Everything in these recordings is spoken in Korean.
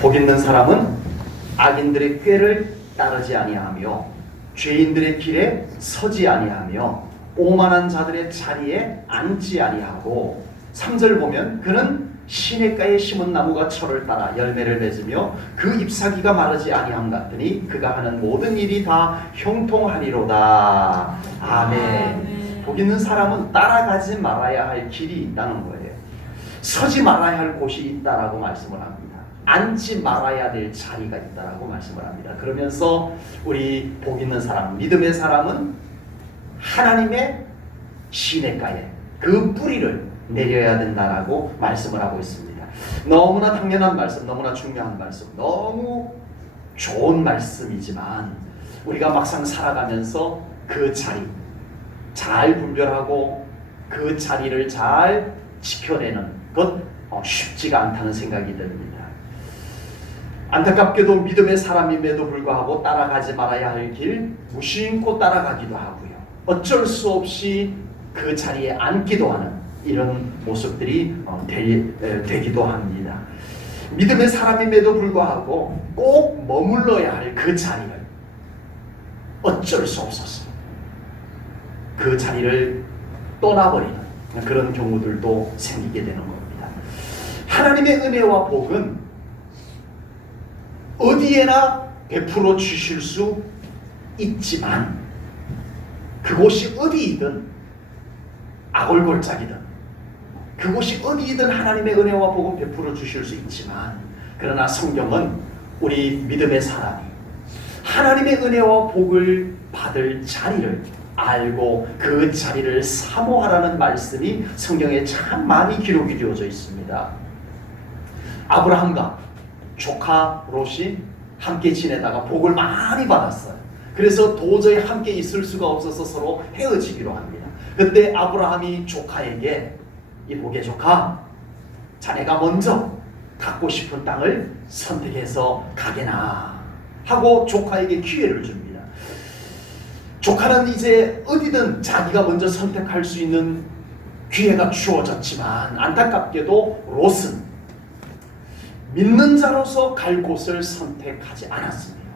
복 있는 사람은 악인들의 꾀를 따르지 아니하며 죄인들의 길에 서지 아니하며 오만한 자들의 자리에 앉지 아니하고 3절 보면 그는 시냇가에 심은 나무가 철을 따라 열매를 맺으며 그 잎사귀가 마르지 아니함 같으니 그가 하는 모든 일이 다 형통하리로다. 아멘. 복 있는 사람은 따라가지 말아야 할 길이 있다는 거예요. 서지 말아야 할 곳이 있다라고 말씀을 합니다. 앉지 말아야 될 자리가 있다라고 말씀을 합니다. 그러면서 우리 복 있는 사람, 믿음의 사람은 하나님의 시냇가에 그 뿌리를 내려야 된다라고 말씀을 하고 있습니다. 너무나 당연한 말씀, 너무나 중요한 말씀, 너무 좋은 말씀이지만 우리가 막상 살아가면서 그 자리 잘 분별하고 그 자리를 잘 지켜내는 것 쉽지가 않다는 생각이 듭니다. 안타깝게도 믿음의 사람임에도 불구하고 따라가지 말아야 할 길 무심코 따라가기도 하고요. 어쩔 수 없이 그 자리에 앉기도 하는 이런 모습들이 되기도 합니다. 믿음의 사람임에도 불구하고 꼭 머물러야 할 그 자리를 어쩔 수 없어서 그 자리를 떠나버리는 그런 경우들도 생기게 되는 겁니다. 하나님의 은혜와 복은 어디에나 베풀어 주실 수 있지만 그곳이 어디이든 아골골짝이든 그곳이 어디이든 하나님의 은혜와 복은 베풀어 주실 수 있지만 그러나 성경은 우리 믿음의 사람이 하나님의 은혜와 복을 받을 자리를 알고 그 자리를 사모하라는 말씀이 성경에 참 많이 기록이 되어져 있습니다. 아브라함과 조카 롯이 함께 지내다가 복을 많이 받았어요. 그래서 도저히 함께 있을 수가 없어서 서로 헤어지기로 합니다. 그때 아브라함이 조카에게 이 복의 조카, 자네가 먼저 갖고 싶은 땅을 선택해서 가게나 하고 조카에게 기회를 줍니다. 조카는 이제 어디든 자기가 먼저 선택할 수 있는 기회가 주어졌지만 안타깝게도 롯은 믿는 자로서 갈 곳을 선택하지 않았습니다.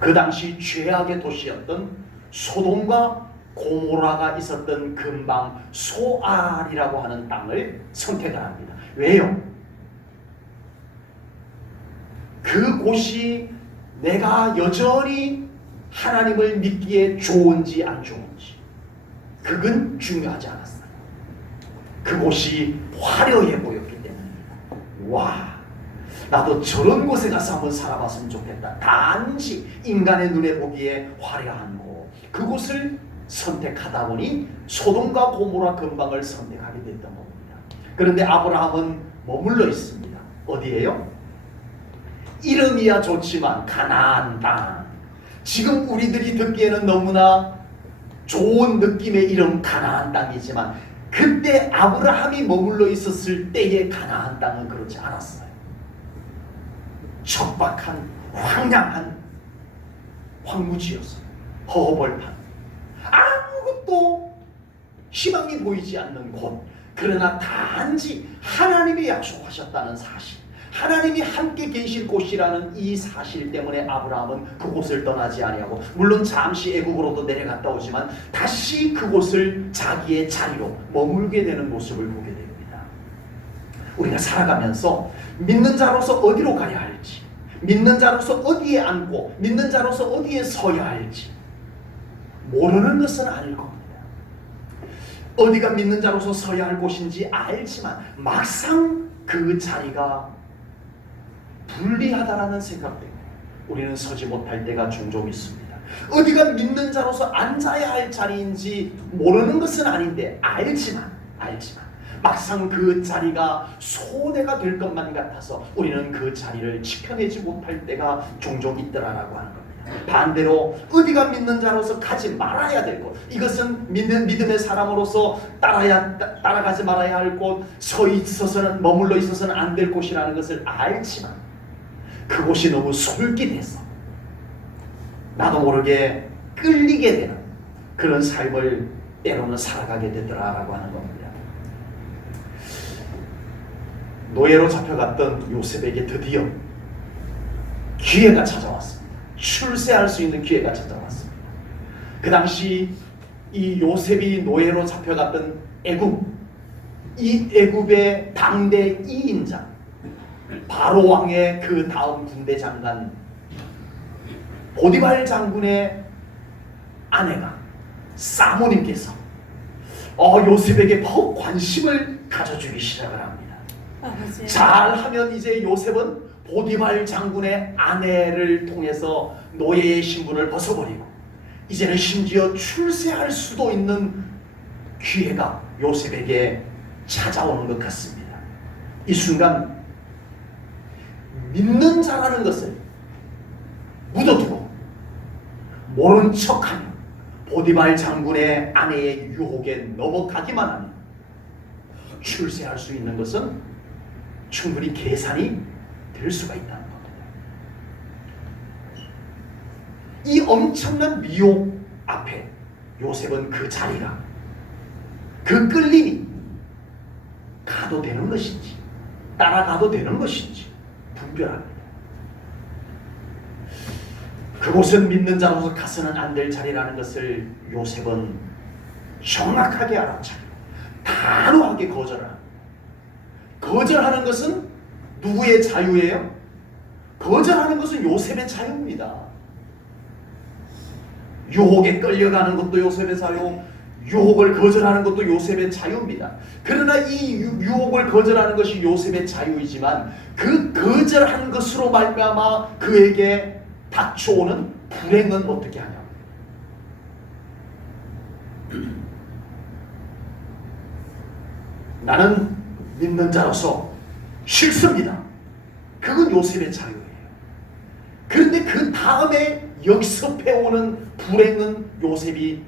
그 당시 죄악의 도시였던 소돔과 고모라가 있었던 근방 소알이라고 하는 땅을 선택을 합니다. 왜요? 그곳이 내가 여전히 하나님을 믿기에 좋은지 안 좋은지 그건 중요하지 않았어요. 그곳이 화려해 보였기 때문입니다. 와, 나도 저런 곳에 가서 한번 살아봤으면 좋겠다. 단지 인간의 눈에 보기에 화려한 곳, 그곳을 선택하다 보니 소돔과 고모라 근방을 선택하게 됐던 겁니다. 그런데 아브라함은 머물러 있습니다. 어디예요? 이름이야 좋지만 가나안 땅. 지금 우리들이 듣기에는 너무나 좋은 느낌의 이름 가나안 땅이지만 그때 아브라함이 머물러 있었을 때의 가나안 땅은 그렇지 않았어요. 척박한 황량한 황무지였어요. 허허벌판, 아무것도 희망이 보이지 않는 곳. 그러나 단지 하나님이 약속하셨다는 사실, 하나님이 함께 계실 곳이라는 이 사실 때문에 아브라함은 그곳을 떠나지 아니하고 물론 잠시 애국으로도 내려갔다 오지만 다시 그곳을 자기의 자리로 머물게 되는 모습을 보게 됩니다. 우리가 살아가면서 믿는 자로서 어디로 가야 할지, 믿는 자로서 어디에 앉고 믿는 자로서 어디에 서야 할지 모르는 것은 아닐 겁니다. 어디가 믿는 자로서 서야 할 곳인지 알지만 막상 그 자리가 불리하다라는 생각 때문에 우리는 서지 못할 때가 종종 있습니다. 어디가 믿는 자로서 앉아야 할 자리인지 모르는 것은 아닌데 알지만 막상 그 자리가 손해가 될 것만 같아서 우리는 그 자리를 지켜내지 못할 때가 종종 있더라라고 하는 겁니다. 반대로 어디가 믿는 자로서 가지 말아야 될 곳, 이것은 믿음의 사람으로서 따라가지 말아야 할 곳, 서 있어서는 머물러 있어서는 안 될 곳이라는 것을 알지만 그곳이 너무 솔깃해서 나도 모르게 끌리게 되는 그런 삶을 때로는 살아가게 되더라라고 하는 겁니다. 노예로 잡혀갔던 요셉에게 드디어 기회가 찾아왔습니다. 출세할 수 있는 기회가 찾아왔습니다. 그 당시 이 요셉이 노예로 잡혀갔던 애굽, 이 애굽의 당대 2인자 바로 왕의 그 다음 군대 장관 보디발 장군의 아내가 사모님께서 요셉에게 더 관심을 가져주기 시작을 합니다. 잘하면 이제 요셉은 보디발 장군의 아내를 통해서 노예의 신분을 벗어버리고 이제는 심지어 출세할 수도 있는 기회가 요셉에게 찾아오는 것 같습니다. 이 순간 믿는 자라는 것을 묻어두고 모른 척하며 보디발 장군의 아내의 유혹에 넘어가기만 하면 출세할 수 있는 것은 충분히 계산이 될 수가 있다는 겁니다. 이 엄청난 미혹 앞에 요셉은 그 자리가, 그 끌림이 가도 되는 것인지 따라가도 되는 것인지 분별합니다. 그곳은 믿는 자로서 가서는 안 될 자리라는 것을 요셉은 정확하게 알아차리고 단호하게 거절합니다. 거절하는 것은 누구의 자유예요? 거절하는 것은 요셉의 자유입니다. 유혹에 끌려가는 것도 요셉의 자유, 유혹을 거절하는 것도 요셉의 자유입니다. 그러나 이 유혹을 거절하는 것이 요셉의 자유이지만 그 거절한 것으로 말미암아 그에게 닥쳐오는 불행은 어떻게 하냐? 나는 믿는 자로서 싫습니다. 그건 요셉의 자유예요. 그런데 그 다음에 역습해오는 불행은 요셉이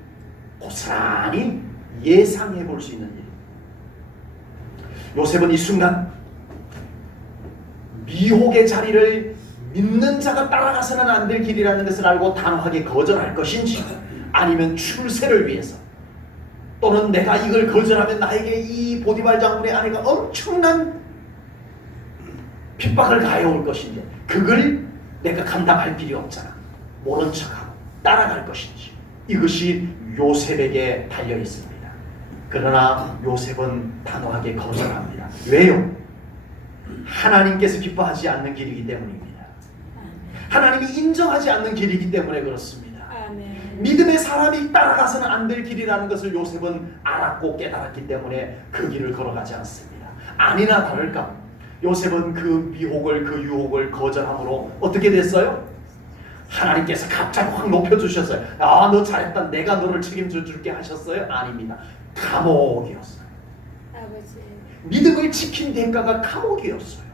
고스란히 예상해 볼 수 있는 일. 요셉은 이 순간 미혹의 자리를 믿는 자가 따라가서는 안 될 길이라는 것을 알고 단호하게 거절할 것인지, 아니면 출세를 위해서, 또는 내가 이걸 거절하면 나에게 이 보디발 장군의 아내가 엄청난 핍박을 가해올 것인데 그걸 내가 감당할 길이 없잖아, 모른 척하고 따라갈 것인지, 이것이 요셉에게 달려 있습니다. 그러나 요셉은 단호하게 거절합니다. 왜요? 하나님께서 기뻐하지 않는 길이기 때문입니다. 하나님이 인정하지 않는 길이기 때문에 그렇습니다. 믿음의 사람이 따라가서는 안 될 길이라는 것을 요셉은 알았고 깨달았기 때문에 그 길을 걸어가지 않습니다. 아니나 다를까 요셉은 그 미혹을, 그 유혹을 거절함으로 어떻게 됐어요? 하나님께서 갑자기 확 높여주셨어요. 아, 너 잘했다, 내가 너를 책임져 줄게 하셨어요? 아닙니다. 감옥이었어요. 아버지. 믿음을 지킨 대가가 감옥이었어요.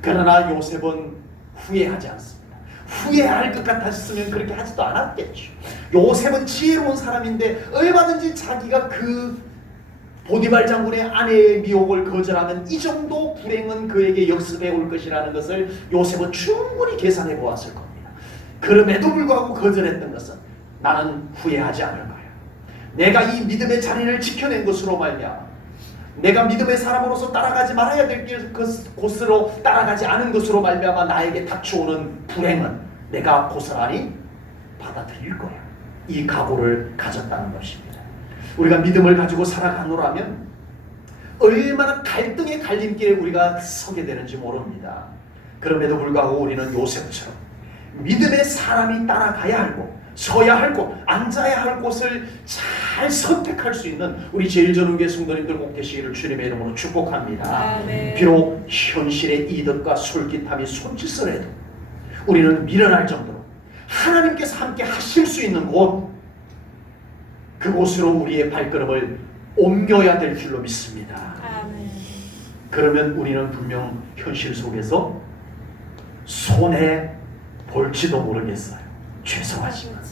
그러나 요셉은 후회하지 않습니다. 후회할 것 같았으면 그렇게 하지도 않았겠죠. 요셉은 지혜로운 사람인데 얼마든지 자기가 그 보디발 장군의 아내의 미혹을 거절하면 이 정도 불행은 그에게 역습해 올 것이라는 것을 요셉은 충분히 계산해 보았을 겁니다. 그럼에도 불구하고 거절했던 것은 나는 후회하지 않을 거야. 내가 이 믿음의 자리를 지켜낸 것으로 말미암아, 내가 믿음의 사람으로서 따라가지 말아야 될 곳으로 따라가지 않은 것으로 말미암아 나에게 닥쳐오는 불행은 내가 고스란히 받아들일 거야. 이 각오를 가졌다는 것입니다. 우리가 믿음을 가지고 살아가노라면 얼마나 갈등의 갈림길에 우리가 서게 되는지 모릅니다. 그럼에도 불구하고 우리는 요셉처럼 믿음의 사람이 따라가야 하고 서야 할 곳, 앉아야 할 곳을 잘 선택할 수 있는 우리 제일전후교회 성도님들 꼭 되시기를 주님의 이름으로 축복합니다. 비록 현실의 이득과 솔깃함이 손짓을 해도 우리는 미련할 정도로 하나님께서 함께 하실 수 있는 곳, 그곳으로 우리의 발걸음을 옮겨야 될 줄로 믿습니다. 그러면 우리는 분명 현실 속에서 손해 볼지도 모르겠어요. 죄송하지만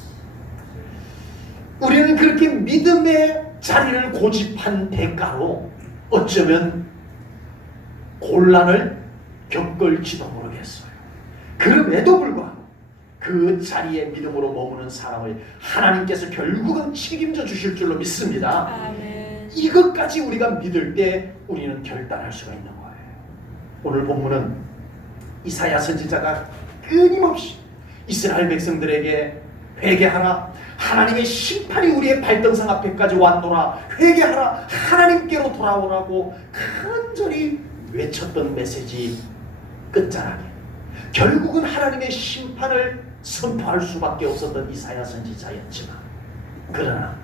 우리는 그렇게 믿음의 자리를 고집한 대가로 어쩌면 곤란을 겪을지도 모르겠어요. 그럼에도 불구하고 그 자리에 믿음으로 머무는 사람을 하나님께서 결국은 책임져 주실 줄로 믿습니다. 아멘. 이것까지 우리가 믿을 때 우리는 결단할 수가 있는 거예요. 오늘 본문은 이사야 선지자가 끊임없이 이스라엘 백성들에게 회개하라, 하나님의 심판이 우리의 발등상 앞에까지 왔노라, 회개하라, 하나님께로 돌아오라고 간절히 외쳤던 메시지 끝자락에 결국은 하나님의 심판을 선포할 수밖에 없었던 이사야 선지자였지만, 그러나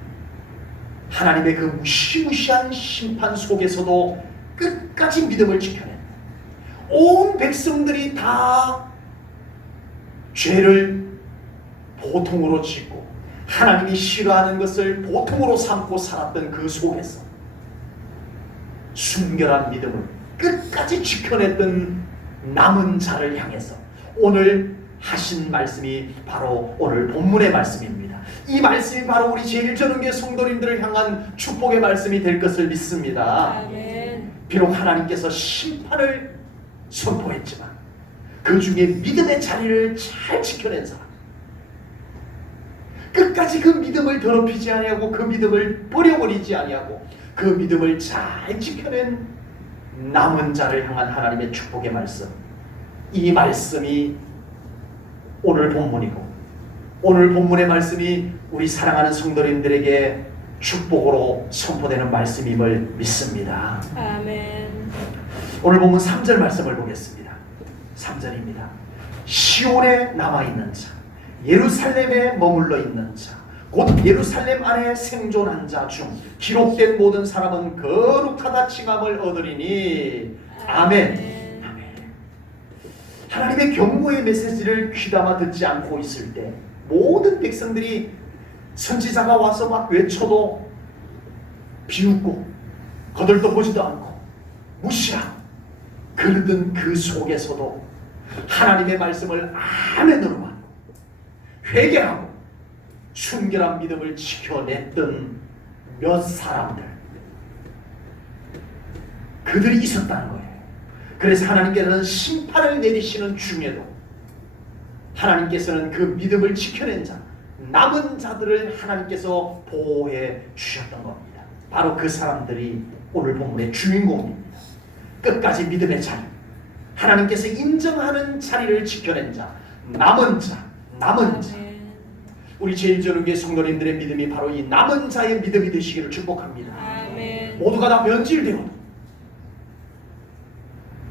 하나님의 그 무시무시한 심판 속에서도 끝까지 믿음을 지켜낸 온 백성들이 다 죄를 보통으로 짓고 하나님이 싫어하는 것을 보통으로 삼고 살았던 그 속에서 순결한 믿음을 끝까지 지켜냈던 남은 자를 향해서 오늘 하신 말씀이 바로 오늘 본문의 말씀입니다. 이 말씀이 바로 우리 제1전은교회 성도님들을 향한 축복의 말씀이 될 것을 믿습니다. 아멘. 비록 하나님께서 심판을 선포했지만 그 중에 믿음의 자리를 잘 지켜낸 사람, 끝까지 그 믿음을 더럽히지 아니하고 그 믿음을 버려버리지 아니하고 그 믿음을 잘 지켜낸 남은 자를 향한 하나님의 축복의 말씀, 이 말씀이 오늘 본문이고 오늘 본문의 말씀이 우리 사랑하는 성도님들에게 축복으로 선포되는 말씀임을 믿습니다. 아멘. 오늘 본문 3절 말씀을 보겠습니다. 3절입니다. 시온에 남아있는 자, 예루살렘에 머물러 있는 자, 곧 예루살렘 안에 생존한 자 중 기록된 모든 사람은 거룩하다 칭함을 얻으리니. 아멘. 하나님의 경고의 메시지를 귀담아 듣지 않고 있을 때 모든 백성들이 선지자가 와서 막 외쳐도 비웃고 거들떠보지도 않고 무시하고 그러던 그 속에서도 하나님의 말씀을 아멘으로 하고 회개하고 순결한 믿음을 지켜냈던 몇 사람들, 그들이 있었다는 거예요. 그래서 하나님께서는 심판을 내리시는 중에도 하나님께서는 그 믿음을 지켜낸 자, 남은 자들을 하나님께서 보호해 주셨던 겁니다. 바로 그 사람들이 오늘 본문의 주인공입니다. 끝까지 믿음의 자리, 하나님께서 인정하는 자리를 지켜낸 자, 남은 자, 남은 자. 우리 제1전은교회 성도님들의 믿음이 바로 이 남은 자의 믿음이 되시기를 축복합니다. 아멘. 모두가 다 변질되어도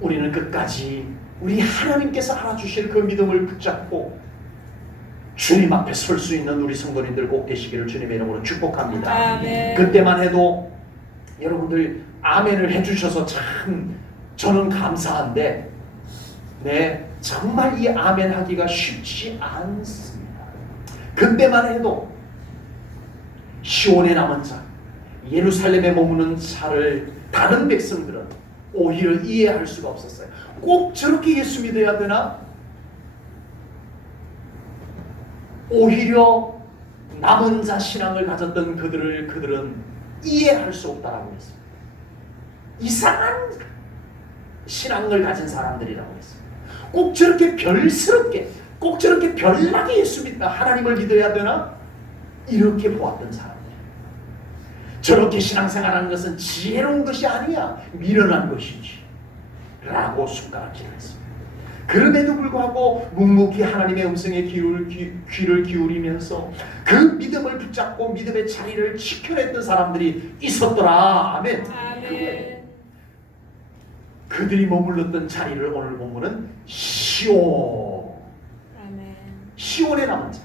우리는 끝까지 우리 하나님께서 알아주실 그 믿음을 붙잡고 주님 앞에 설 수 있는 우리 성도님들 꼭 되시기를 주님의 이름으로 축복합니다. 아멘. 그때만 해도 여러분들 아멘을 해주셔서 참 저는 감사한데, 네, 정말 이 아멘 하기가 쉽지 않습니다. 그때만 해도 시온에 남은 자, 예루살렘에 머무는 자를 다른 백성들은 오히려 이해할 수가 없었어요. 꼭 저렇게 예수 믿어야 되나? 오히려 남은 자 신앙을 가졌던 그들은 이해할 수 없다라고 했습니다. 이상한 신앙을 가진 사람들이라고 했습니다. 꼭 저렇게 별스럽게, 꼭 저렇게 별나게 예수 믿다, 하나님을 믿어야 되나? 이렇게 보았던 사람들. 저렇게 신앙생활하는 것은 지혜로운 것이 아니야, 미련한 것이지 라고 손가락질을 했습니다. 그럼에도 불구하고 묵묵히 하나님의 음성에 귀를 기울이면서 그 믿음을 붙잡고 믿음의 자리를 지켜냈던 사람들이 있었더라. 아멘. 아멘. 그들이 머물렀던 자리를 오늘 본문은 시온, 아멘. 시온에 남은 자,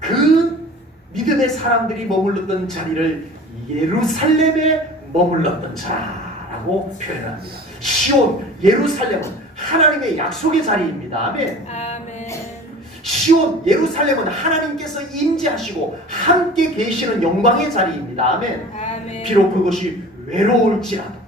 그 믿음의 사람들이 머물렀던 자리를 예루살렘에 머물렀던 자라고 표현합니다. 시온, 예루살렘은 하나님의 약속의 자리입니다. 아멘. 아멘. 시온, 예루살렘은 하나님께서 임재하시고 함께 계시는 영광의 자리입니다. 아멘. 아멘. 비록 그것이 외로울지라도,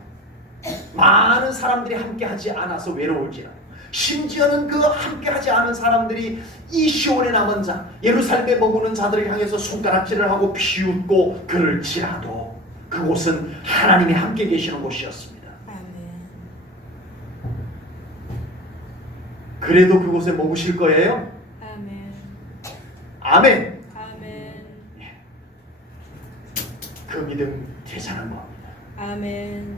많은 사람들이 함께하지 않아서 외로울지라도, 심지어는 그 함께하지 않은 사람들이 이 시온에 남은 자, 예루살렘에 머무는 자들을 향해서 손가락질을 하고 비웃고 그럴지라도 그곳은 하나님이 함께 계시는 곳이었습니다. 아멘. 그래도 그곳에 머무실 거예요? 아멘. 아멘. 아멘. 그 믿음 되자는 겁니다. 아멘.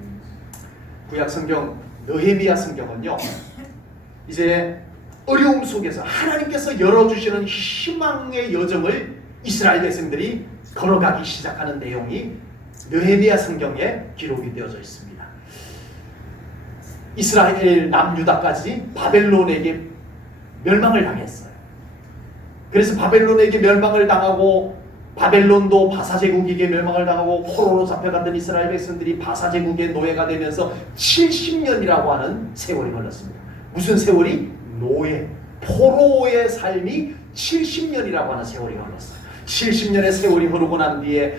구약 성경 느헤미야 성경은요, 이제 어려움 속에서 하나님께서 열어주시는 희망의 여정을 이스라엘 백성들이 걸어가기 시작하는 내용이 느헤미야 성경에 기록이 되어져 있습니다. 이스라엘 남유다까지 바벨론에게 멸망을 당했어요. 그래서 바벨론에게 멸망을 당하고 바벨론도 바사 제국에게 멸망을 당하고 포로로 잡혀갔던 이스라엘 백성들이 바사 제국의 노예가 되면서 70년이라고 하는 세월이 걸렸습니다. 무슨 세월이? 노예, 포로의 삶이 70년이라고 하는 세월이 걸렸어요. 70년의 세월이 흐르고 난 뒤에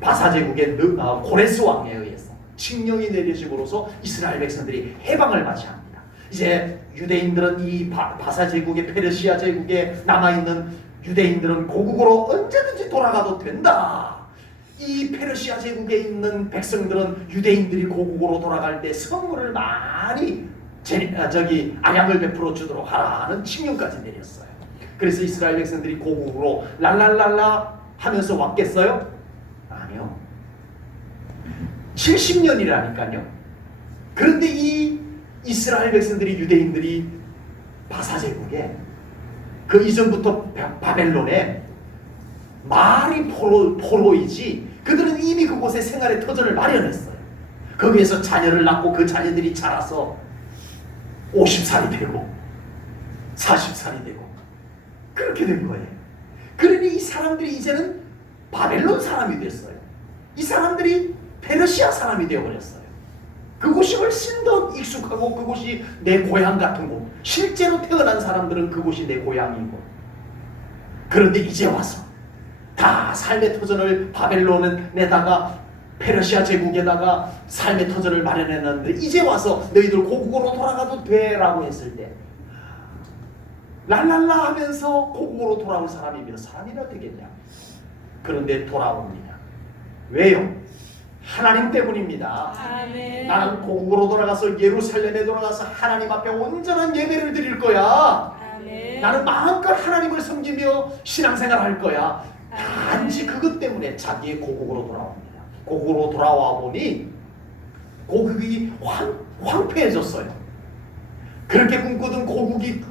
바사 제국의 고레스 왕에 의해서 칙령이 내려짐으로써 이스라엘 백성들이 해방을 맞이합니다. 이제 유대인들은 이 바사 제국의 페르시아 제국에 남아있는 유대인들은 고국으로 언제든지 돌아가도 된다. 이 페르시아 제국에 있는 백성들은 유대인들이 고국으로 돌아갈 때 선물을 많이 아량을 베풀어 주도록 하라는 칙령까지 내렸어요. 그래서 이스라엘 백성들이 고국으로 랄랄랄라 하면서 왔겠어요? 아니요. 70년이라니까요. 그런데 이 이스라엘 백성들이 유대인들이 바사 제국에 그 이전부터 바벨론에 말이 포로이지 그들은 이미 그곳에 생활의 터전을 마련했어요. 거기에서 자녀를 낳고 그 자녀들이 자라서 50살이 되고 40살이 되고 그렇게 된 거예요. 그러니 이 사람들이 이제는 바벨론 사람이 됐어요. 이 사람들이 페르시아 사람이 되어버렸어요. 그곳이 훨씬 더 익숙하고 그곳이 내 고향 같은 곳. 실제로 태어난 사람들은 그곳이 내 고향이고. 그런데 이제 와서 다 삶의 터전을 바벨론에다가 페르시아 제국에다가 삶의 터전을 마련해놨는데 이제 와서 너희들 고국으로 돌아가도 돼 라고 했을 때 랄랄라 하면서 고국으로 돌아올 사람이 몇 사람이나 되겠냐. 그런데 돌아옵니다. 왜요? 하나님 때문입니다. 아멘. 나는 고국으로 돌아가서 예루살렘에 돌아가서 하나님 앞에 온전한 예배를 드릴 거야. 아멘. 나는 마음껏 하나님을 섬기며 신앙생활 할 거야. 단지 그것 때문에 자기의 고국으로 돌아옵니다. 고국으로 돌아와 보니 고국이 황폐해졌어요. 그렇게 꿈꾸던 고국이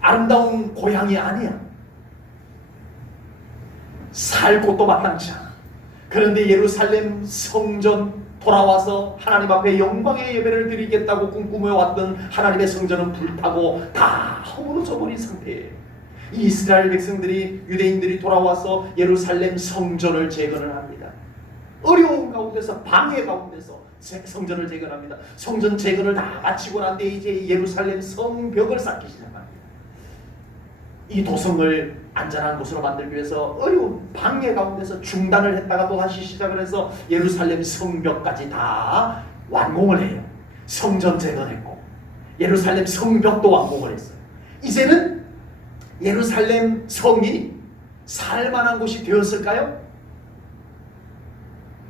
아름다운 고향이 아니야. 살 곳도 마땅치 않아. 그런데 예루살렘 성전 돌아와서 하나님 앞에 영광의 예배를 드리겠다고 꿈꾸며 왔던 하나님의 성전은 불타고 다 허물어져 버린 상태예요. 이 이스라엘 백성들이 유대인들이 돌아와서 예루살렘 성전을 재건을 합니다. 어려운 가운데서 방해 가운데서 성전을 재건합니다. 성전 재건을 다 마치고 난 뒤에 이제 예루살렘 성벽을 쌓기 시작합니다. 이 도성을 안전한 곳으로 만들기 위해서 어려운 방해 가운데서 중단을 했다가 또 다시 시작을 해서 예루살렘 성벽까지 다 완공을 해요. 성전 재건했고 예루살렘 성벽도 완공을 했어요. 이제는 예루살렘 성이 살만한 곳이 되었을까요?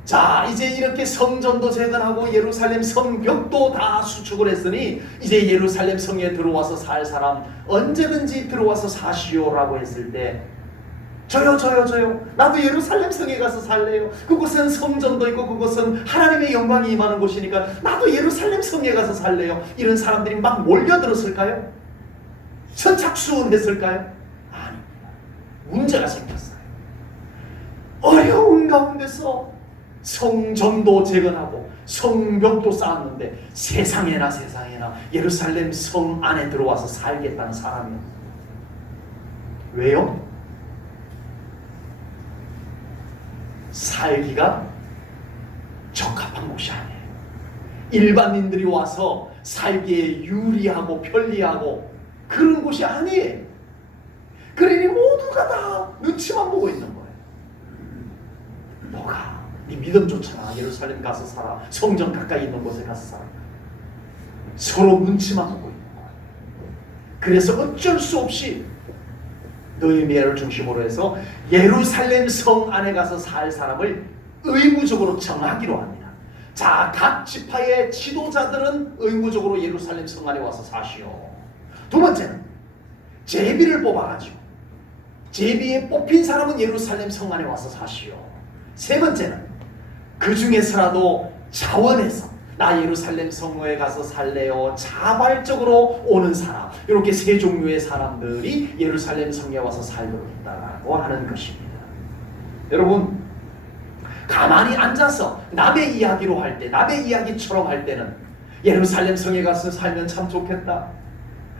자, 이제 이렇게 성전도 재건하고 예루살렘 성벽도 다 수축을 했으니 이제 예루살렘 성에 들어와서 살 사람 언제든지 들어와서 사시오라고 했을 때 저요 나도 예루살렘 성에 가서 살래요. 그곳은 성전도 있고 그곳은 하나님의 영광이 임하는 곳이니까 나도 예루살렘 성에 가서 살래요. 이런 사람들이 막 몰려들었을까요? 선착순했을까요? 아닙니다. 문제가 생겼어요. 어려운 가운데서 성전도 재건하고 성벽도 쌓았는데 세상에나 예루살렘 성 안에 들어와서 살겠다는 사람이 없어요. 왜요? 살기가 적합한 곳이 아니에요. 일반인들이 와서 살기에 유리하고 편리하고 그런 곳이 아니에요. 그러니 모두가 다 눈치만 보고 있는 거예요. 뭐가? 네 믿음 좋잖아. 예루살렘 가서 살아. 성전 가까이 있는 곳에 가서 살아. 서로 눈치만 보고 있는 거야. 그래서 어쩔 수 없이 느헤미야를 중심으로 해서 예루살렘 성 안에 가서 살 사람을 의무적으로 정하기로 합니다. 자, 각 지파의 지도자들은 의무적으로 예루살렘 성 안에 와서 사시오. 두 번째는 제비를 뽑아가지고 제비에 뽑힌 사람은 예루살렘 성 안에 와서 사시오. 세 번째는 그 중에서라도 자원해서 나 예루살렘 성에 가서 살래요. 자발적으로 오는 사람, 이렇게 세 종류의 사람들이 예루살렘 성에 와서 살도록 했다고 하는 것입니다. 여러분, 가만히 앉아서 남의 이야기로 할 때, 남의 이야기처럼 할 때는 예루살렘 성에 가서 살면 참 좋겠다.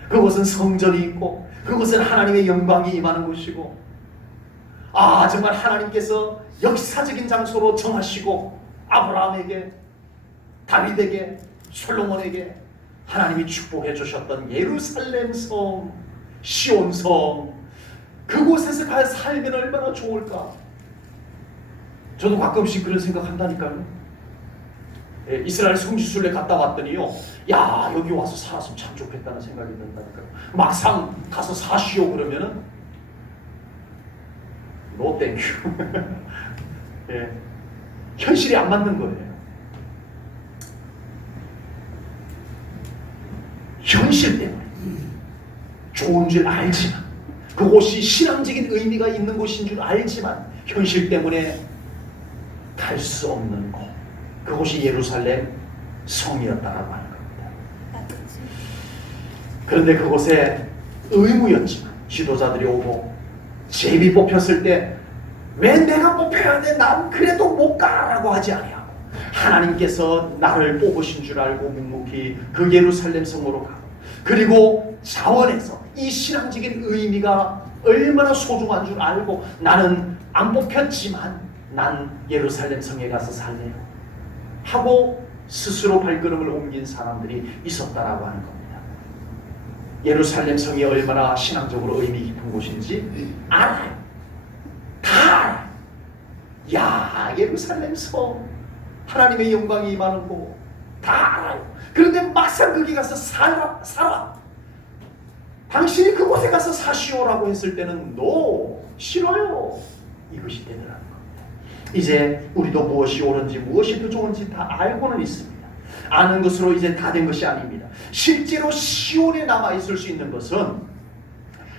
그곳은 성전이 있고 그곳은 하나님의 영광이 임하는 곳이고, 아, 정말 하나님께서 역사적인 장소로 정하시고 아브라함에게, 다윗에게, 솔로몬에게 하나님이 축복해 주셨던 예루살렘 성, 시온 성, 그곳에서 가 살면 얼마나 좋을까. 저도 가끔씩 그런 생각한다니까요. 이스라엘 성지순례 갔다 왔더니요, 야, 여기 와서 살았으면 참 좋겠다는 생각이 든다니까요. 막상 가서 사시오 그러면은 노 땡큐. 예, 현실이 안 맞는 거예요. 현실 때문에 좋은 줄 알지만, 그곳이 신앙적인 의미가 있는 곳인 줄 알지만 현실 때문에 갈 수 없는 곳, 그곳이 예루살렘 성이었다라고 하는 겁니다. 그런데 그곳에 의무였지만 지도자들이 오고 제비 뽑혔을 때 왜 내가 뽑혀야 돼? 난 그래도 못 가라고 하지 아니하고 하나님께서 나를 뽑으신 줄 알고 묵묵히 그 예루살렘 성으로 가고, 그리고 자원해서 이 신앙적인 의미가 얼마나 소중한 줄 알고 나는 안 뽑혔지만 난 예루살렘 성에 가서 살래요 하고 스스로 발걸음을 옮긴 사람들이 있었다라고 하는 겁니다. 예루살렘 성이 얼마나 신앙적으로 의미 깊은 곳인지 알아요. 다 알아요. 야, 예루살렘 성, 하나님의 영광이 임하는 곳, 다 알아요. 그런데 막상 거기 가서 살아. 당신이 그곳에 가서 사시오라고 했을 때는 노, 싫어요. 이것이 되더라는 겁니다. 이제 우리도 무엇이 옳은지 무엇이 더 좋은지 다 알고는 있습니다. 아는 것으로 이제 다 된 것이 아닙니다. 실제로 시온에 남아있을 수 있는 것은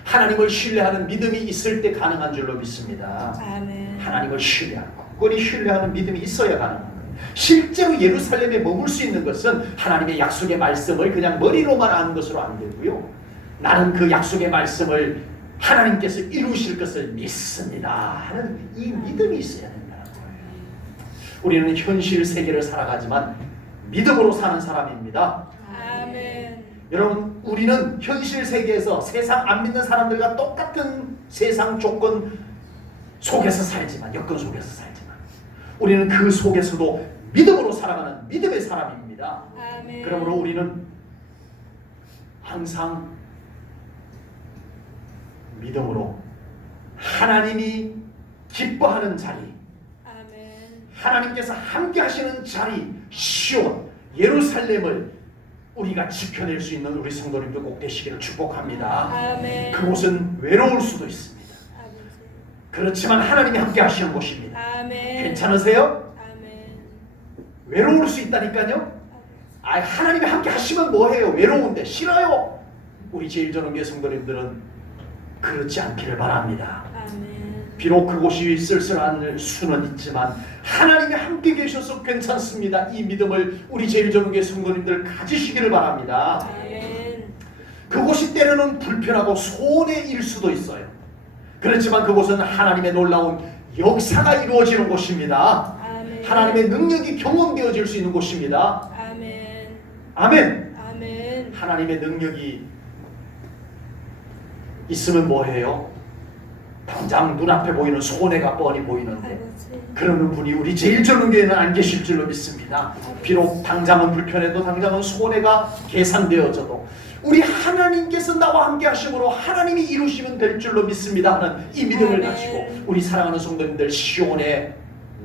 하나님을 신뢰하는 믿음이 있을 때 가능한 줄로 믿습니다. 아멘. 하나님을 신뢰하고 굳건히 신뢰하는 믿음이 있어야 가능한 거예요. 실제로 예루살렘에 머물 수 있는 것은 하나님의 약속의 말씀을 그냥 머리로만 아는 것으로 안 되고요. 나는 그 약속의 말씀을 하나님께서 이루실 것을 믿습니다 하는 이 믿음이 있어야 된다는 거예요. 우리는 현실 세계를 살아가지만 믿음으로 사는 사람입니다. 아멘. 여러분, 우리는 현실 세계에서 세상 안 믿는 사람들과 똑같은 세상 조건 속에서 살지만, 여건 속에서 살지만 우리는 그 속에서도 믿음으로 살아가는 믿음의 사람입니다. 아멘. 그러므로 우리는 항상 믿음으로 하나님이 기뻐하는 자리, 아멘. 하나님께서 함께 하시는 자리, 시온, 예루살렘을 우리가 지켜낼 수 있는 우리 성도님들 꼭 되시기를 축복합니다. 아멘. 그곳은 외로울 수도 있습니다. 아버지. 그렇지만 하나님이 함께 하시는 곳입니다. 아멘. 괜찮으세요? 아멘. 외로울 수 있다니까요. 아, 하나님이 함께 하시면 뭐해요? 외로운데 싫어요. 우리 제일전원교회 성도님들은 그렇지 않기를 바랍니다. 아멘. 비록 그곳이 쓸쓸한 수는 있지만 하나님이 함께 계셔서 괜찮습니다. 이 믿음을 우리 제일전원교회 성도님들 가지시기를 바랍니다. 아멘. 그곳이 때로는 불편하고 손해의 일 수도 있어요. 그렇지만 그곳은 하나님의 놀라운 역사가 이루어지는 곳입니다. 아멘. 하나님의 능력이 경험되어질 수 있는 곳입니다. 아멘. 아멘. 아멘. 하나님의 능력이 있으면 뭐해요? 당장 눈앞에 보이는 손해가 뻔히 보이는데 아버지. 그러는 분이 우리 제일전원교회는 안 계실 줄로 믿습니다. 비록 당장은 불편해도 당장은 손해가 계산되어져도 우리 하나님께서 나와 함께 하심으로 하나님이 이루시면 될 줄로 믿습니다 하는 이 믿음을 아멘. 가지고 우리 사랑하는 성도님들 시온에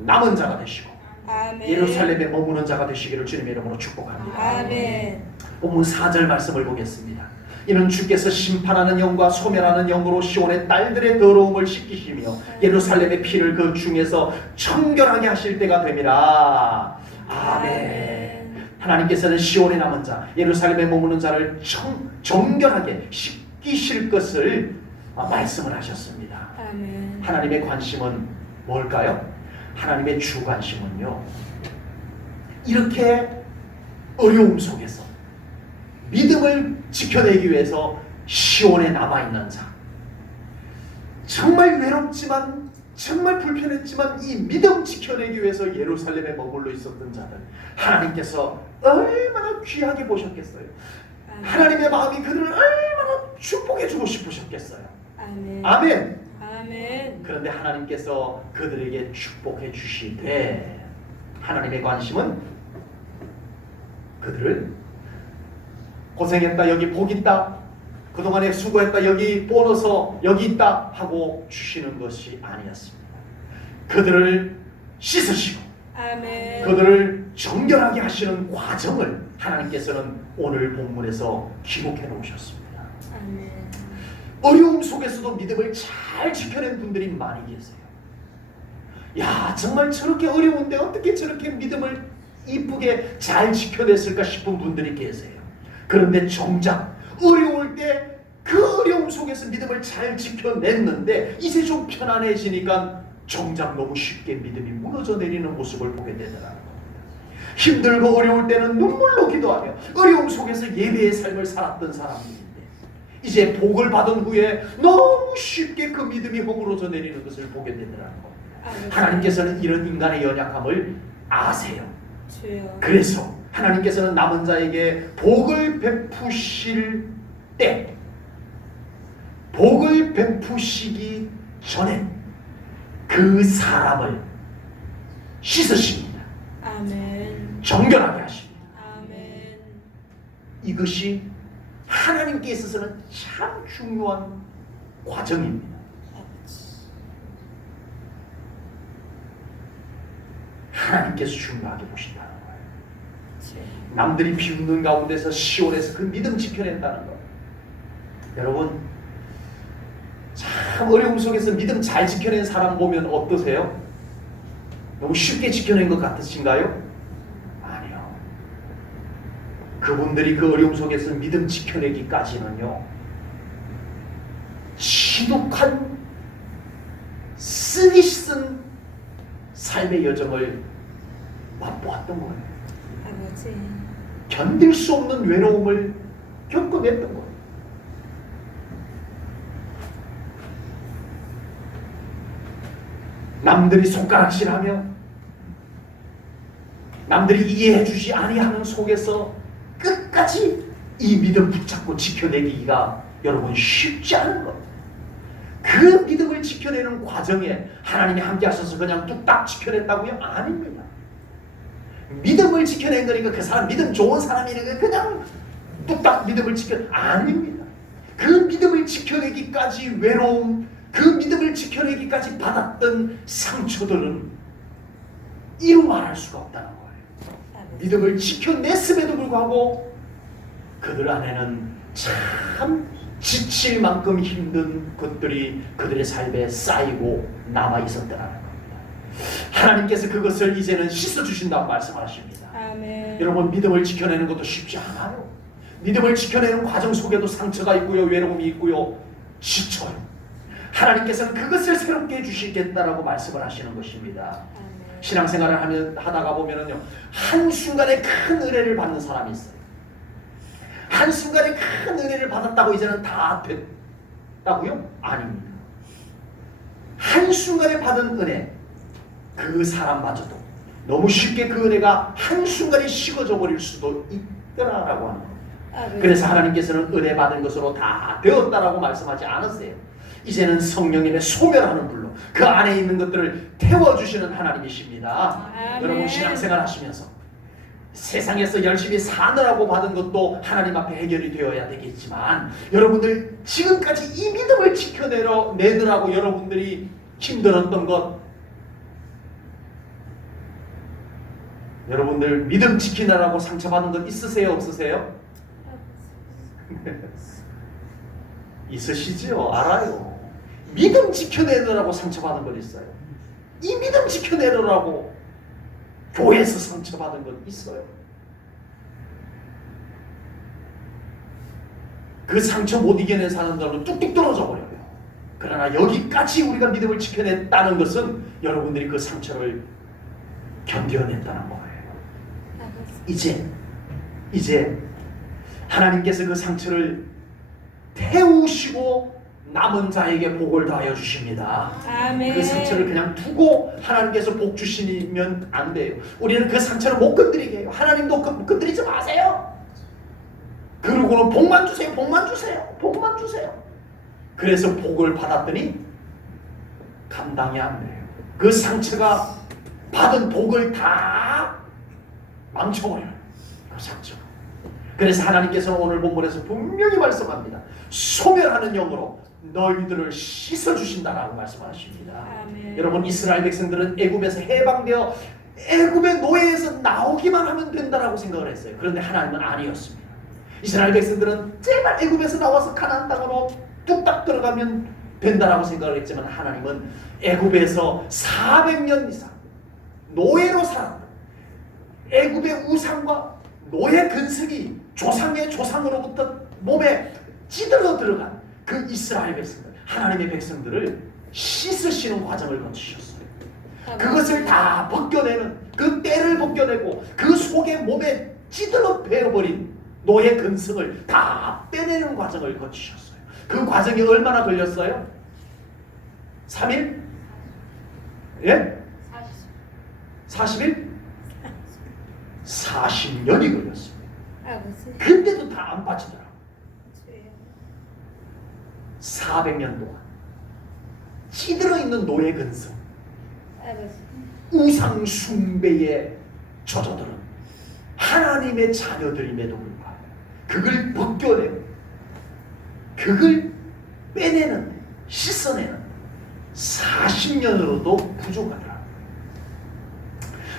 남은 자가 되시고 아멘. 예루살렘에 머무는 자가 되시기를 주님의 이름으로 축복합니다. 아멘. 본문 4절 말씀을 보겠습니다. 이는 주께서 심판하는 영과 소멸하는 영으로 시온의 딸들의 더러움을 씻기시며 예루살렘의 피를 그 중에서 청결하게 하실 때가 됨이라. 아멘. 하나님께서는 시온에 남은 자, 예루살렘에 머무는 자를 정결하게 씻기실 것을 말씀을 하셨습니다. 아멘. 하나님의 관심은 뭘까요? 하나님의 주 관심은요, 이렇게 어려움 속에서 믿음을 지켜내기 위해서 시온에 남아있는 자, 정말 외롭지만 정말 불편했지만 이 믿음 지켜내기 위해서 예루살렘에 머물러 있었던 자들, 하나님께서 얼마나 귀하게 보셨겠어요. 하나님의 마음이 그들을 얼마나 축복해 주고 싶으셨겠어요. 아멘. 아멘. 아멘. 그런데 하나님께서 그들에게 축복해 주시되 하나님의 관심은 그들을 고생했다, 여기 복 있다, 그동안에 수고했다, 여기 보너스 여기 있다 하고 주시는 것이 아니었습니다. 그들을 씻으시고 아멘. 그들을 정결하게 하시는 과정을 하나님께서는 오늘 본문에서 기록해 놓으셨습니다. 아멘. 어려움 속에서도 믿음을 잘 지켜낸 분들이 많이 계세요. 야, 정말 저렇게 어려운데 어떻게 저렇게 믿음을 이쁘게 잘 지켜냈을까 싶은 분들이 계세요. 그런데 정작 어려울 때 그 어려움 속에서 믿음을 잘 지켜냈는데 이제 좀 편안해지니까 정작 너무 쉽게 믿음이 무너져 내리는 모습을 보게 되더라고요. 힘들고 어려울 때는 눈물로 기도하며 어려움 속에서 예배의 삶을 살았던 사람들인데 이제 복을 받은 후에 너무 쉽게 그 믿음이 허물어져 내리는 것을 보게 되더라고요. 하나님께서는 이런 인간의 연약함을 아세요. 주여. 그래서 하나님께서는 남은 자에게 복을 베푸실 때, 복을 베푸시기 전에 그 사람을 씻으십니다. 아멘. 정결하게 하십니다. 아멘. 이것이 하나님께 있어서는 참 중요한 과정입니다. 하나님께서 중요하게 보신다는 거예요. 남들이 비웃는 가운데서 시온에서 그 믿음 지켜낸다는 것. 여러분, 참 어려움 속에서 믿음 잘 지켜낸 사람 보면 어떠세요? 너무 쉽게 지켜낸 것 같으신가요? 아니요. 그분들이 그 어려움 속에서 믿음 지켜내기까지는요, 지독한 쓰기 쓴 삶의 여정을 맛보았던 거예요. 아버지. 견딜 수 없는 외로움을 겪어냈던 거예요. 남들이 손가락질하며 남들이 이해해 주지 아니하는 속에서 끝까지 이 믿음 붙잡고 지켜내기가 여러분 쉽지 않은 겁니다. 그 믿음을 지켜내는 과정에 하나님이 함께 하셔서 그냥 뚝딱 지켜냈다고요? 아닙니다. 믿음을 지켜낸 거니까 그 사람 믿음 좋은 사람이니까 그냥 뚝딱 믿음을 아닙니다. 그 믿음을 지켜내기까지 외로움, 그 믿음을 지켜내기까지 받았던 상처들은 이루 말할 수가 없다는 거예요. 믿음을 지켜냈음에도 불구하고 그들 안에는 참 지칠 만큼 힘든 것들이 그들의 삶에 쌓이고 남아 있었다는 겁니다. 하나님께서 그것을 이제는 씻어주신다고 말씀하십니다. 아멘. 여러분, 믿음을 지켜내는 것도 쉽지 않아요. 믿음을 지켜내는 과정 속에도 상처가 있고요, 외로움이 있고요, 지쳐요. 하나님께서는 그것을 새롭게 해주시겠다라고 말씀을 하시는 것입니다. 아멘. 신앙생활을 하다가 보면은요, 한순간에 큰 은혜를 받는 사람이 있어요. 한순간에 큰 은혜를 받았다고 이제는 다 됐다고요? 아닙니다. 한순간에 받은 은혜, 그 사람마저도 너무 쉽게 그 은혜가 한순간에 식어져 버릴 수도 있더라라고 하는 겁니다. 그래서 하나님께서는 은혜 받은 것으로 다 되었다라고 말씀하지 않으세요. 이제는 성령님의 소멸하는 불로 그 안에 있는 것들을 태워주시는 하나님이십니다. 아멘. 여러분, 신앙생활 하시면서 세상에서 열심히 사느라고 받은 것도 하나님 앞에 해결이 되어야 되겠지만, 여러분들 지금까지 이 믿음을 지켜내느라고 여러분들이 힘들었던 것, 여러분들 믿음 지키느라고 상처받은 것 있으세요? 없으세요? 있으시죠? 알아요. 믿음 지켜내느라고 상처받은 것 있어요. 이 믿음 지켜내느라고 교회에서 상처받은 것 있어요. 그 상처 못 이겨낸 사람들은 뚝뚝 떨어져 버려요. 그러나 여기까지 우리가 믿음을 지켜냈다는 것은 여러분들이 그 상처를 견뎌냈다는 거예요. 이제 이제 하나님께서 그 상처를 태우시고 남은 자에게 복을 더하여 주십니다. 아멘. 그 상처를 그냥 두고 하나님께서 복 주시면 안 돼요. 우리는 그 상처를 못 건드리게 해요. 하나님도 건드리지 마세요. 그러고는 복만 주세요. 복만 주세요. 복만 주세요. 그래서 복을 받았더니 감당이 안 돼요. 그 상처가 받은 복을 다 망쳐버려요. 그 상처. 그래서 하나님께서는 오늘 본문에서 분명히 말씀합니다. 소멸하는 영으로 너희들을 씻어주신다라고 말씀하십니다. 아멘. 여러분, 이스라엘 백성들은 애굽에서 해방되어 애굽의 노예에서 나오기만 하면 된다라고 생각을 했어요. 그런데 하나님은 아니었습니다. 이스라엘 백성들은 제발 애굽에서 나와서 가나안 땅으로 뚝딱 들어가면 된다라고 생각을 했지만 하나님은 애굽에서 400년 이상 노예로 살았다. 애굽의 우상과 노예 근성이 조상의 조상으로부터 몸에 찌들어 들어간 그 이스라엘 백성들, 하나님의 백성들을 씻으시는 과정을 거치셨어요. 그것을 다 벗겨내는, 그 때를 벗겨내고 그 속에 몸에 찌들어 베어버린 노예 근성을 다 빼내는 과정을 거치셨어요. 그 과정이 얼마나 걸렸어요? 3일? 예? 40일? 40년이 걸렸습니다. 아버지. 근데도 다 안 빠지더라고요. 주여. 400년 동안 찌들어 있는 노예 근성, 아버지. 우상 숭배에 젖어들은 하나님의 자녀들임에도 불구하고 그걸 벗겨내고 그걸 빼내는, 씻어내는 40년으로도 부족하더라.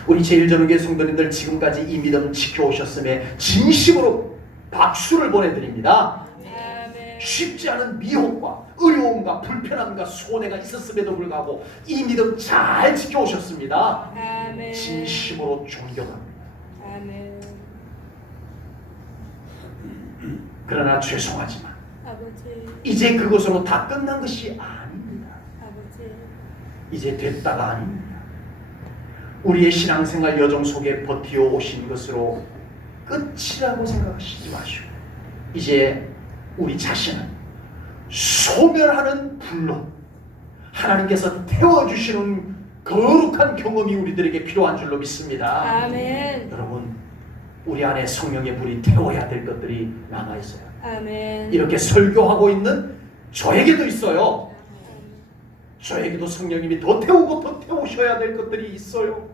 우리 제1전후교회 성도님들 지금까지 이 믿음 지켜오셨음에 진심으로 박수를 보내드립니다. 아멘. 쉽지 않은 미혹과 어려움과 불편함과 손해가 있었음에도 불구하고 이 믿음 잘 지켜오셨습니다. 아멘. 진심으로 존경합니다. 아멘. 그러나 죄송하지만 아버지. 이제 그것으로 다 끝난 것이 아닙니다. 아버지. 이제 됐다가 아닙니다. 우리의 신앙생활 여정 속에 버티어 오신 것으로 끝이라고 생각하시지 마시고 이제 우리 자신은 소멸하는 불로 하나님께서 태워주시는 거룩한 경험이 우리들에게 필요한 줄로 믿습니다. 아멘. 여러분, 우리 안에 성령의 불이 태워야 될 것들이 남아있어요. 아멘. 이렇게 설교하고 있는 저에게도 있어요. 저에게도 성령님이 더 태우고 더 태우셔야 될 것들이 있어요.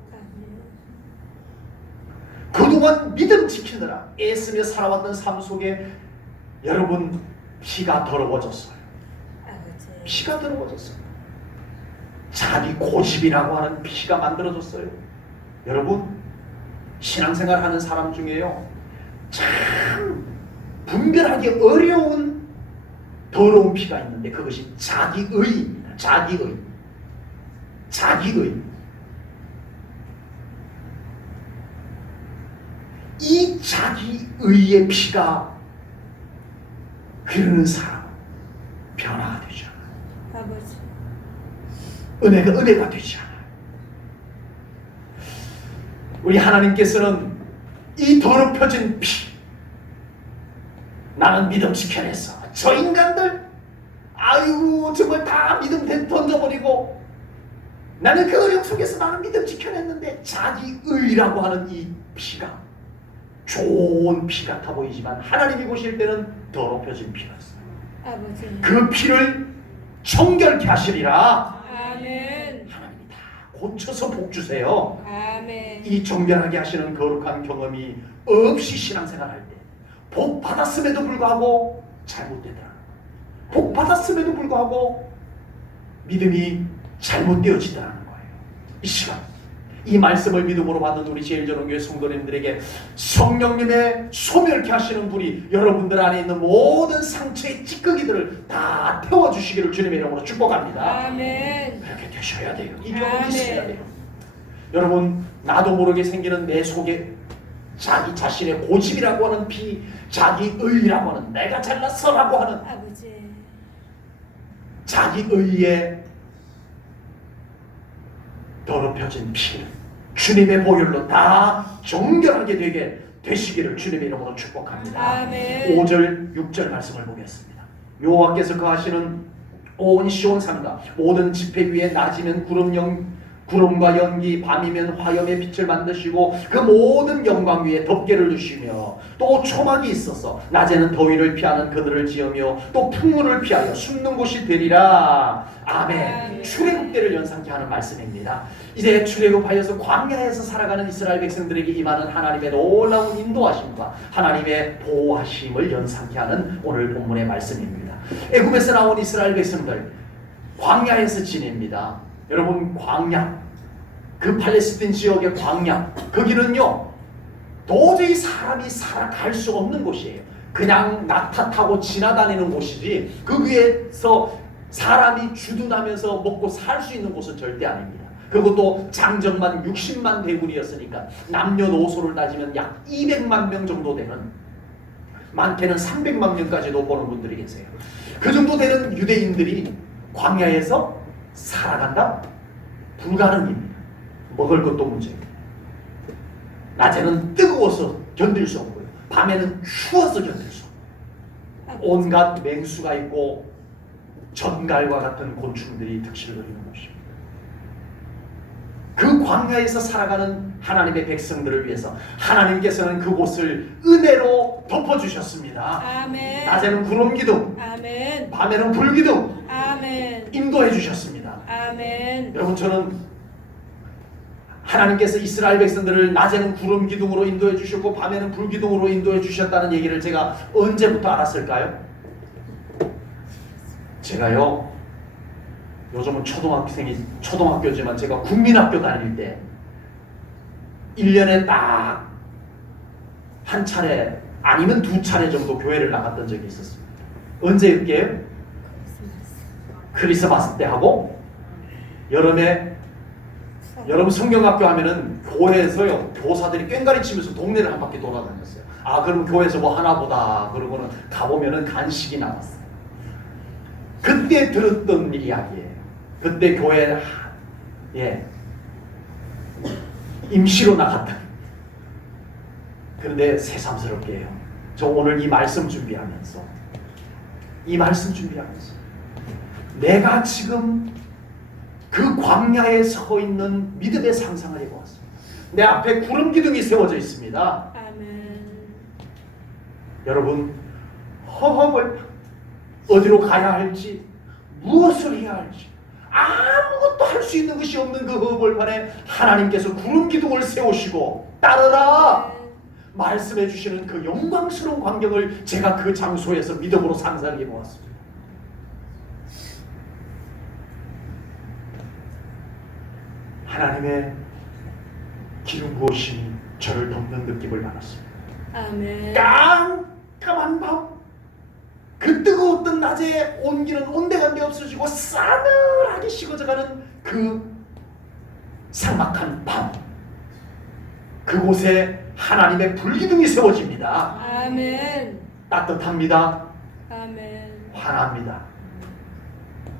그동안 믿음 지키느라 애쓰며 살아왔던 삶 속에 여러분 피가 더러워졌어요. 아버지. 피가 더러워졌어요. 자기 고집이라고 하는 피가 만들어졌어요. 여러분, 신앙생활 하는 사람 중에요, 참 분별하기 어려운 더러운 피가 있는데 그것이 자기의입니다. 자기의. 이 자기의의 피가 흐르는 사람은 변화가 되지 않아요. 아버지. 은혜가 되지 않아요. 우리 하나님께서는 이 더럽혀진 피, 나는 믿음 지켜냈어. 저 인간들, 아이고 정말 다 믿음 던져버리고 나는 그 어려움 속에서 나는 믿음 지켜냈는데 자기의라고 하는 이 피가 좋은 피 같아 보이지만 하나님이 보실 때는 더럽혀진 피였어요. 아버지. 그 피를 정결케 하시리라. 아멘. 하나님이 다 고쳐서 복 주세요. 아멘. 이 정결하게 하시는 거룩한 경험이 없이 신앙생활 할 때 복 받았음에도 불구하고 잘못되더라. 복 받았음에도 불구하고 믿음이 잘못되어지더라는 거예요. 이 시간 이 말씀을 믿음으로 받는 우리 제1전후교회 성도님들에게 성령님의 소멸케 하시는 불이 여러분들 안에 있는 모든 상처의 찌꺼기들을 다 태워주시기를 주님의 이름으로 축복합니다. 아멘. 그렇게 되셔야 돼요. 이 경험이 아멘. 있어야 돼요. 여러분, 나도 모르게 생기는 내 속에 자기 자신의 고집이라고 하는 피, 자기의라고 하는 내가 잘났어라고 하는 아버지. 자기의에 더럽혀진 피를 주님의 보혈로 다 정결하게 되게 되시기를 주님의 이름으로 축복합니다. 아멘. 5절 6절 말씀을 보겠습니다. 여호와께서 거하시는 온 시온 산과 모든 지폐 위에 낮이면 구름과 연기, 밤이면 화염의 빛을 만드시고 그 모든 영광 위에 덮개를 주시며 또 초막이 있어서 낮에는 더위를 피하는 그늘을 지으며 또 풍문을 피하여 숨는 곳이 되리라. 아멘. 출애굽때를 연상케 하는 말씀입니다. 이제 출애굽하여서 광야에서 살아가는 이스라엘 백성들에게 임하는 하나님의 놀라운 인도하심과 하나님의 보호하심을 연상케 하는 오늘 본문의 말씀입니다. 애굽에서 나온 이스라엘 백성들 광야에서 지냅니다. 여러분, 광야, 그 팔레스틴 지역의 광야, 거기는요 도저히 사람이 살아갈 수 없는 곳이에요. 그냥 낙타 타고 지나다니는 곳이지 그 위에서 사람이 주둔하면서 먹고 살 수 있는 곳은 절대 아닙니다. 그것도 장정만 60만 대군이었으니까 남녀노소를 따지면 약 200만 명 정도 되는, 많게는 300만 명까지도 보는 분들이 계세요. 그 정도 되는 유대인들이 광야에서 살아간다? 불가능입니다. 먹을 것도 문제예요. 낮에는 뜨거워서 견딜 수 없고요. 밤에는 추워서 견딜 수 없고 온갖 맹수가 있고 전갈과 같은 곤충들이 득실을 거리는 곳입니다. 그 광야에서 살아가는 하나님의 백성들을 위해서 하나님께서는 그곳을 은혜로 덮어주셨습니다. 아멘. 낮에는 구름 기둥, 아멘. 밤에는 불 기둥 아멘. 인도해 주셨습니다. 아멘. 여러분, 저는 하나님께서 이스라엘 백성들을 낮에는 구름 기둥으로 인도해 주셨고 밤에는 불 기둥으로 인도해 주셨다는 얘기를 제가 언제부터 알았을까요? 제가요, 요즘은 초등학교지만 제가 국민학교 다닐 때 1년에 딱 한 차례 아니면 2차례 정도 교회를 나갔던 적이 있었습니다. 언제일게요? 크리스마스 때 하고 여러분 성경학교 하면은 교회에서요 교사들이 꽹가리 치면서 동네를 한 바퀴 돌아다녔어요. 아, 그럼 교회에서 뭐 하나 보다 그러고는 가보면은 간식이 나왔어요. 그때 들었던 이야기예요. 그때 교회 임시로 나갔다. 그런데 새삼스럽게요, 저 오늘 이 말씀 준비하면서 내가 지금 그 광야에 서 있는 믿음의 상상을 해보았습니다. 내 앞에 구름 기둥이 세워져 있습니다. 아멘. 여러분, 허허벌 어디로 가야 할지, 무엇을 해야 할지 아무것도 할 수 있는 것이 없는 그 허벌판에 하나님께서 구름 기둥을 세우시고 따르라 말씀해 주시는 그 영광스러운 광경을 제가 그 장소에서 믿음으로 상상해 보았습니다. 하나님의 기름 부으심이 저를 덮는 느낌을 받았습니다. 아멘. 깜깜한 밤, 그 뜨거웠던 낮에 온기는 온데간데 없어지고 싸늘하게 식어져가는 그 삭막한 밤, 그곳에 하나님의 불기둥이 세워집니다. 아멘. 따뜻합니다. 아멘. 환합니다.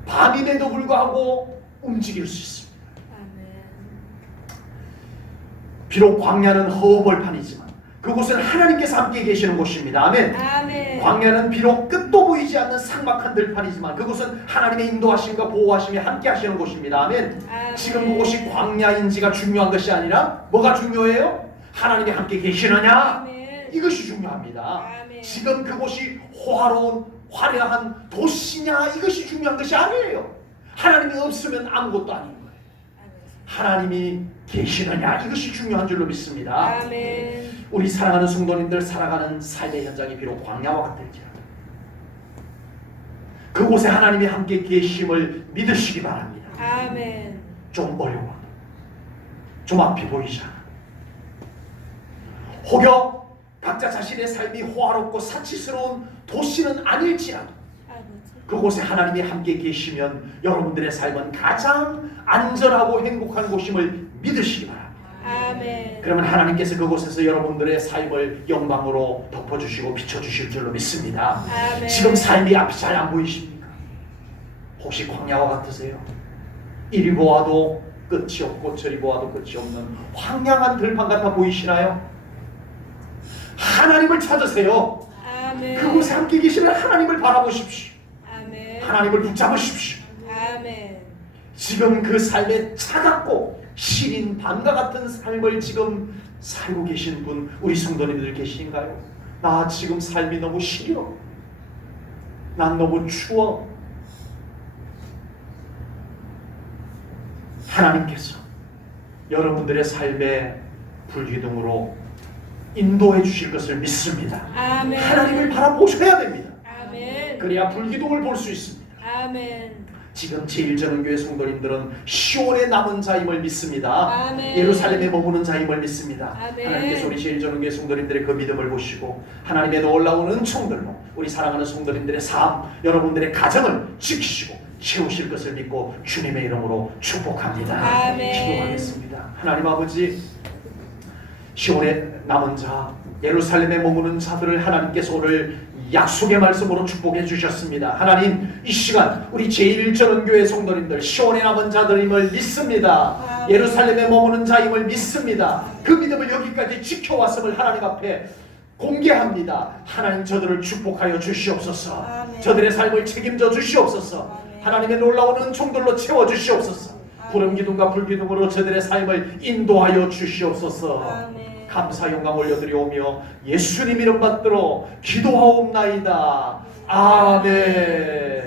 밤임에도 불구하고 움직일 수 있습니다. 아멘. 비록 광야는 허벌판이지만 그곳은 하나님께서 함께 계시는 곳입니다. 아멘. 아멘. 광야는 비록 끝도 보이지 않는 삭막한 들판이지만 그곳은 하나님의 인도하심과 보호하심이 함께 하시는 곳입니다. 아멘. 아멘. 지금 그곳이 광야인지가 중요한 것이 아니라 뭐가 중요해요? 하나님이 함께 계시느냐? 아멘. 이것이 중요합니다. 아멘. 지금 그곳이 호화로운 화려한 도시냐, 이것이 중요한 것이 아니에요. 하나님이 없으면 아무것도 아닌 거예요. 하나님이 계시느냐, 이것이 중요한 줄로 믿습니다. 아멘. 우리 사랑하는 성도님들, 살아가는 삶의 현장이 비록 광야와 같을지라도 그곳에 하나님이 함께 계심을 믿으시기 바랍니다. 아멘. 좀 어려워, 좀 앞이 보이지 않아, 혹여 각자 자신의 삶이 호화롭고 사치스러운 도시는 아닐지라도 그곳에 하나님이 함께 계시면 여러분들의 삶은 가장 안전하고 행복한 곳임을 믿으시기 바랍니다. 아멘. 그러면 하나님께서 그곳에서 여러분들의 삶을 영광으로 덮어주시고 비춰주실 줄로 믿습니다. 아멘. 지금 삶이 앞이 잘 안 보이십니까? 혹시 광야와 같으세요? 이리 보아도 끝이 없고 저리 보아도 끝이 없는 황량한 들판 같아 보이시나요? 하나님을 찾으세요. 아멘. 그곳에 함께 계시는 하나님을 바라보십시오. 아멘. 하나님을 붙잡으십시오. 아멘. 지금 그 삶에 차갑고 시린 밤과 같은 삶을 지금 살고 계신 분, 우리 성도님들 계신가요? 나 지금 삶이 너무 시려. 난 너무 추워. 하나님께서 여러분들의 삶에 불기둥으로 인도해 주실 것을 믿습니다. 아멘. 하나님을 바라보셔야 됩니다. 아멘. 그래야 불기둥을 볼 수 있습니다. 아멘. 지금 제1전은교회 성도님들은 시온에 남은 자임을 믿습니다. 아멘. 예루살렘에 머무는 자임을 믿습니다. 아멘. 하나님께서 우리 제1전은교회 성도님들의 그 믿음을 보시고 하나님의 놀라운 은총들로 우리 사랑하는 성도님들의 삶, 여러분들의 가정을 지키시고 채우실 것을 믿고 주님의 이름으로 축복합니다. 아멘. 기도하겠습니다. 하나님 아버지, 시온에 남은 자, 예루살렘에 머무는 자들을 하나님께서 오늘 약속의 말씀으로 축복해 주셨습니다. 하나님, 이 시간 우리 제1전은교회 성도님들 시온에 남은 자들임을 믿습니다. 아멘. 예루살렘에 머무는 자임을 믿습니다. 그 믿음을 여기까지 지켜왔음을 하나님 앞에 공개합니다. 하나님, 저들을 축복하여 주시옵소서. 아멘. 저들의 삶을 책임져 주시옵소서. 아멘. 하나님의 놀라운 은총들로 채워 주시옵소서. 구름 기둥과 불 기둥으로 저들의 삶을 인도하여 주시옵소서. 아멘. 감사 영광 올려드리오며 예수님 이름 받들어 기도하옵나이다. 아멘.